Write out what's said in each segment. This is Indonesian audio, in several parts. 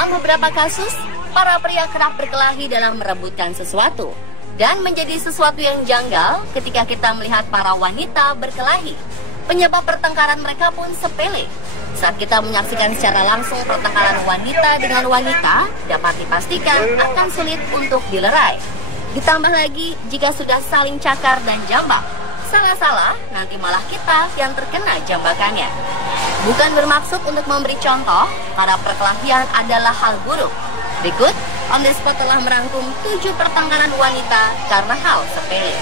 Dalam beberapa kasus, para pria kerap berkelahi dalam merebutkan sesuatu. Dan menjadi sesuatu yang janggal ketika kita melihat para wanita berkelahi. Penyebab pertengkaran mereka pun sepele. Saat kita menyaksikan secara langsung pertengkaran wanita dengan wanita, dapat dipastikan akan sulit untuk dilerai. Ditambah lagi jika sudah saling cakar dan jambak. Salah-salah, nanti malah kita yang terkena jambakannya. Bukan bermaksud untuk memberi contoh, karena perkelahian adalah hal buruk. Berikut, On The Spot telah merangkum 7 pertengkaran wanita karena hal sepele.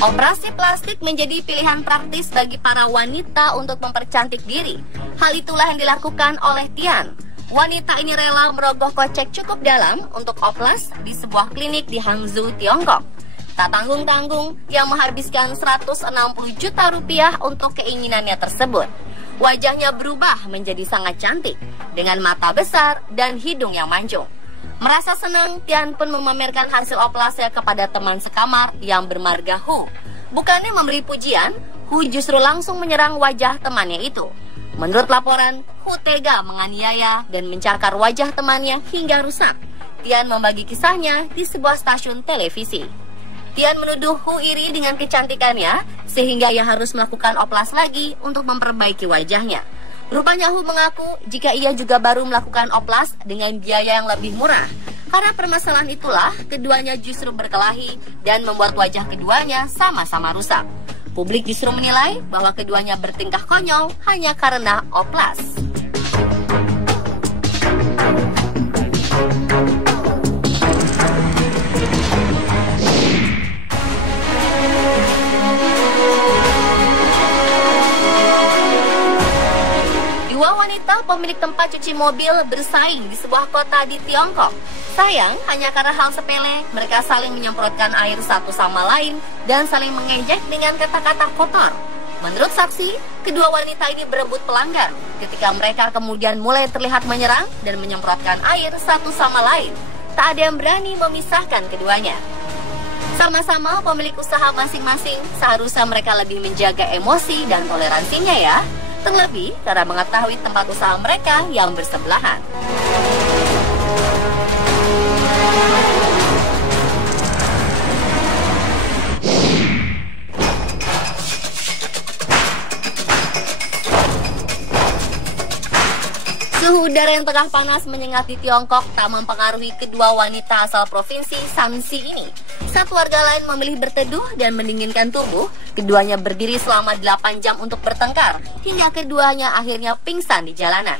Operasi plastik menjadi pilihan praktis bagi para wanita untuk mempercantik diri. Hal itulah yang dilakukan oleh Tian. Wanita ini rela merogoh kocek cukup dalam untuk oplas di sebuah klinik di Hangzhou, Tiongkok. Tak tanggung-tanggung, yang menghabiskan 160 juta rupiah untuk keinginannya tersebut. Wajahnya berubah menjadi sangat cantik, dengan mata besar dan hidung yang mancung. Merasa senang, Tian pun memamerkan hasil oplasnya kepada teman sekamar yang bermarga Hu. Bukannya memberi pujian, Hu justru langsung menyerang wajah temannya itu. Menurut laporan, Hu tega menganiaya dan mencakar wajah temannya hingga rusak. Tian membagi kisahnya di sebuah stasiun televisi. Tian menuduh Hu iri dengan kecantikannya, sehingga ia harus melakukan oplas lagi untuk memperbaiki wajahnya. Rupanya Hu mengaku jika ia juga baru melakukan oplas dengan biaya yang lebih murah. Karena permasalahan itulah, keduanya justru berkelahi dan membuat wajah keduanya sama-sama rusak. Publik justru menilai bahwa keduanya bertingkah konyol hanya karena oplas. Dua wanita pemilik tempat cuci mobil bersaing di sebuah kota di Tiongkok. Sayang, hanya karena hal sepele, mereka saling menyemprotkan air satu sama lain dan saling mengejek dengan kata-kata kotor. Menurut saksi, kedua wanita ini berebut pelanggan ketika mereka kemudian mulai terlihat menyerang dan menyemprotkan air satu sama lain. Tak ada yang berani memisahkan keduanya. Sama-sama pemilik usaha masing-masing, seharusnya mereka lebih menjaga emosi dan toleransinya ya. Terlebih karena mengetahui tempat usaha mereka yang bersebelahan. Suhu udara yang tengah panas menyengat di Tiongkok tak mempengaruhi kedua wanita asal provinsi Shanxi ini. Satu warga lain memilih berteduh dan mendinginkan tubuh. Keduanya berdiri selama 8 jam untuk bertengkar, hingga keduanya akhirnya pingsan di jalanan.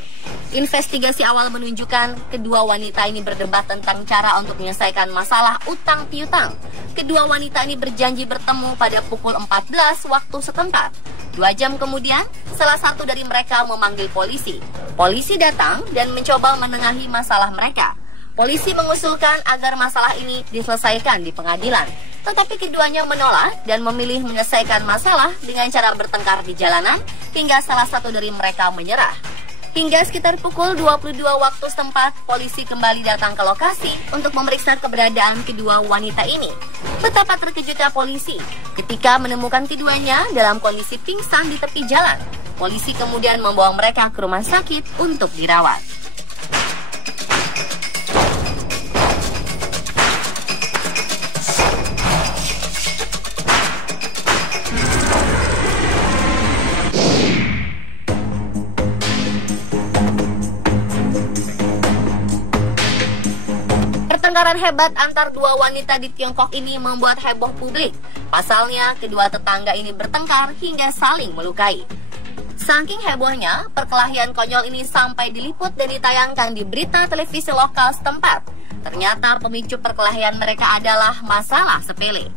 Investigasi awal menunjukkan kedua wanita ini berdebat tentang cara untuk menyelesaikan masalah utang piutang. Kedua wanita ini berjanji bertemu pada pukul 14 waktu setempat. 2 jam kemudian, salah satu dari mereka memanggil polisi. Polisi datang dan mencoba menengahi masalah mereka. Polisi mengusulkan agar masalah ini diselesaikan di pengadilan. Tetapi keduanya menolak dan memilih menyelesaikan masalah dengan cara bertengkar di jalanan hingga salah satu dari mereka menyerah. Hingga sekitar pukul 22 waktu setempat, polisi kembali datang ke lokasi untuk memeriksa keberadaan kedua wanita ini. Betapa terkejutnya polisi ketika menemukan keduanya dalam kondisi pingsan di tepi jalan. Polisi kemudian membawa mereka ke rumah sakit untuk dirawat. Pertengkaran hebat antar dua wanita di Tiongkok ini membuat heboh publik. Pasalnya, kedua tetangga ini bertengkar hingga saling melukai. Saking hebohnya, perkelahian konyol ini sampai diliput dan ditayangkan di berita televisi lokal setempat. Ternyata pemicu perkelahian mereka adalah masalah sepele.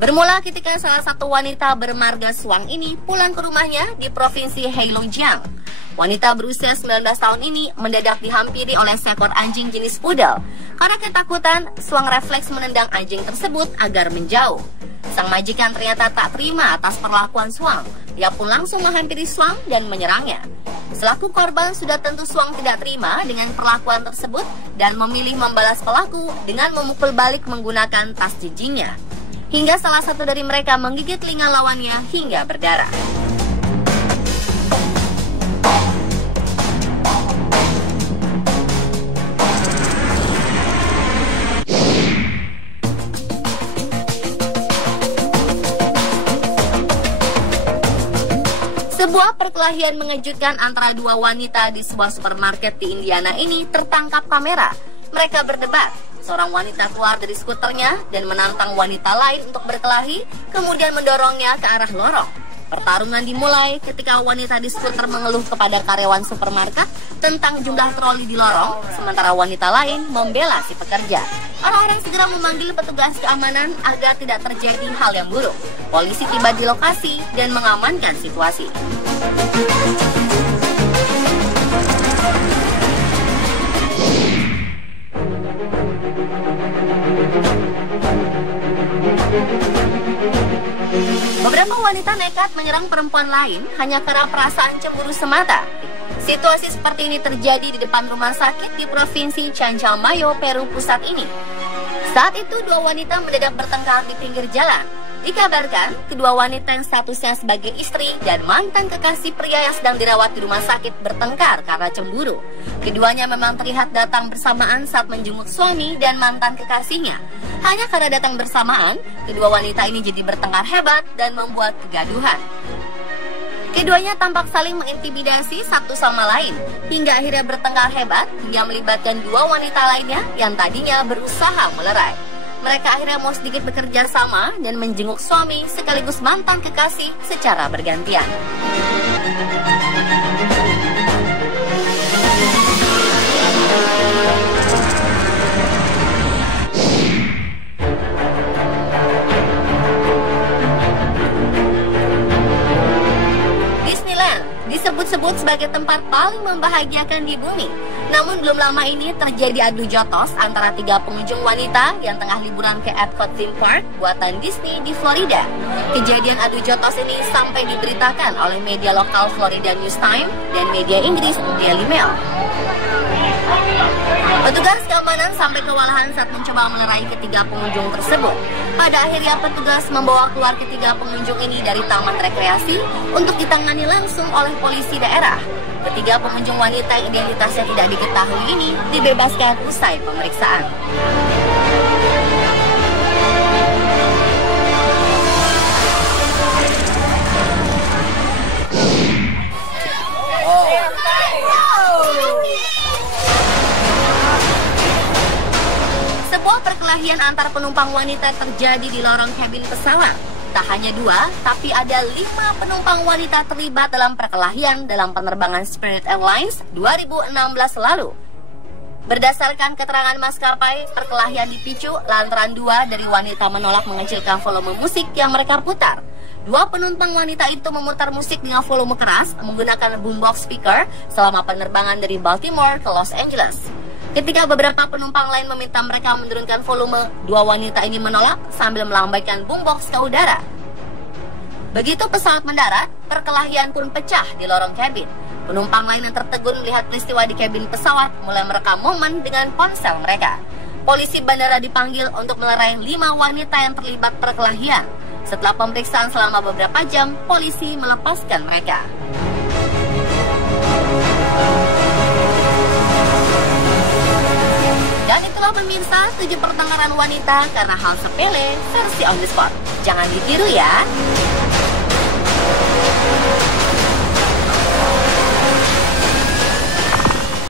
Bermula ketika salah satu wanita bermarga Suang ini pulang ke rumahnya di provinsi Heilongjiang. Wanita berusia 19 tahun ini mendadak dihampiri oleh seekor anjing jenis poodle. Karena ketakutan, Suang refleks menendang anjing tersebut agar menjauh. Sang majikan ternyata tak terima atas perlakuan Suang. Dia pun langsung menghampiri Suang dan menyerangnya. Selaku korban sudah tentu Suang tidak terima dengan perlakuan tersebut dan memilih membalas pelaku dengan memukul balik menggunakan tas jinjingnya. Hingga salah satu dari mereka menggigit telinga lawannya hingga berdarah. Sebuah perkelahian mengejutkan antara dua wanita di sebuah supermarket di Indiana ini tertangkap kamera. Mereka berdebat. Seorang wanita keluar dari skuternya dan menantang wanita lain untuk berkelahi, kemudian mendorongnya ke arah lorong. Pertarungan dimulai ketika wanita di skuter mengeluh kepada karyawan supermarket tentang jumlah troli di lorong, sementara wanita lain membela si pekerja. Orang-orang segera memanggil petugas keamanan agar tidak terjadi hal yang buruk. Polisi tiba di lokasi dan mengamankan situasi. Beberapa wanita nekat menyerang perempuan lain hanya karena perasaan cemburu semata. Situasi seperti ini terjadi di depan rumah sakit di Provinsi Chanchamayo, Peru pusat ini. Saat itu dua wanita mendadak bertengkar di pinggir jalan. Dikabarkan, kedua wanita yang statusnya sebagai istri dan mantan kekasih pria yang sedang dirawat di rumah sakit bertengkar karena cemburu. Keduanya memang terlihat datang bersamaan saat menjenguk suami dan mantan kekasihnya. Hanya karena datang bersamaan, kedua wanita ini jadi bertengkar hebat dan membuat kegaduhan. Keduanya tampak saling mengintimidasi satu sama lain, hingga akhirnya bertengkar hebat hingga melibatkan dua wanita lainnya yang tadinya berusaha melerai. Mereka akhirnya mau sedikit bekerja sama dan menjenguk suami sekaligus mantan kekasih secara bergantian. Disneyland disebut-sebut sebagai tempat paling membahagiakan di bumi. Namun belum lama ini terjadi adu jotos antara tiga pengunjung wanita yang tengah liburan ke Epcot Theme Park buatan Disney di Florida. Kejadian adu jotos ini sampai diberitakan oleh media lokal Florida News Time dan media Inggris Daily Mail. Petugas keamanan sampai kewalahan saat mencoba melerai ketiga pengunjung tersebut. Pada akhirnya petugas membawa keluar ketiga pengunjung ini dari taman rekreasi untuk ditangani langsung oleh polisi daerah. Ketiga pengunjung wanita yang identitasnya tidak diketahui ini dibebaskan usai pemeriksaan. Sebuah perkelahian antar penumpang wanita terjadi di lorong kabin pesawat. Tak hanya dua, tapi ada 5 penumpang wanita terlibat dalam perkelahian dalam penerbangan Spirit Airlines 2016 lalu. Berdasarkan keterangan maskapai, perkelahian dipicu lantaran dua dari wanita menolak mengecilkan volume musik yang mereka putar. Dua penumpang wanita itu memutar musik dengan volume keras menggunakan boombox speaker selama penerbangan dari Baltimore ke Los Angeles. Ketika beberapa penumpang lain meminta mereka menurunkan volume, dua wanita ini menolak sambil melambaikan boombox ke udara. Begitu pesawat mendarat, perkelahian pun pecah di lorong kabin. Penumpang lain yang tertegun melihat peristiwa di kabin pesawat mulai merekam momen dengan ponsel mereka. Polisi bandara dipanggil untuk melerai 5 wanita yang terlibat perkelahian. Setelah pemeriksaan selama beberapa jam, polisi melepaskan mereka. Dan itulah pemirsa 7 pertengkaran wanita karena hal sepele versi on the spot. Jangan ditiru ya.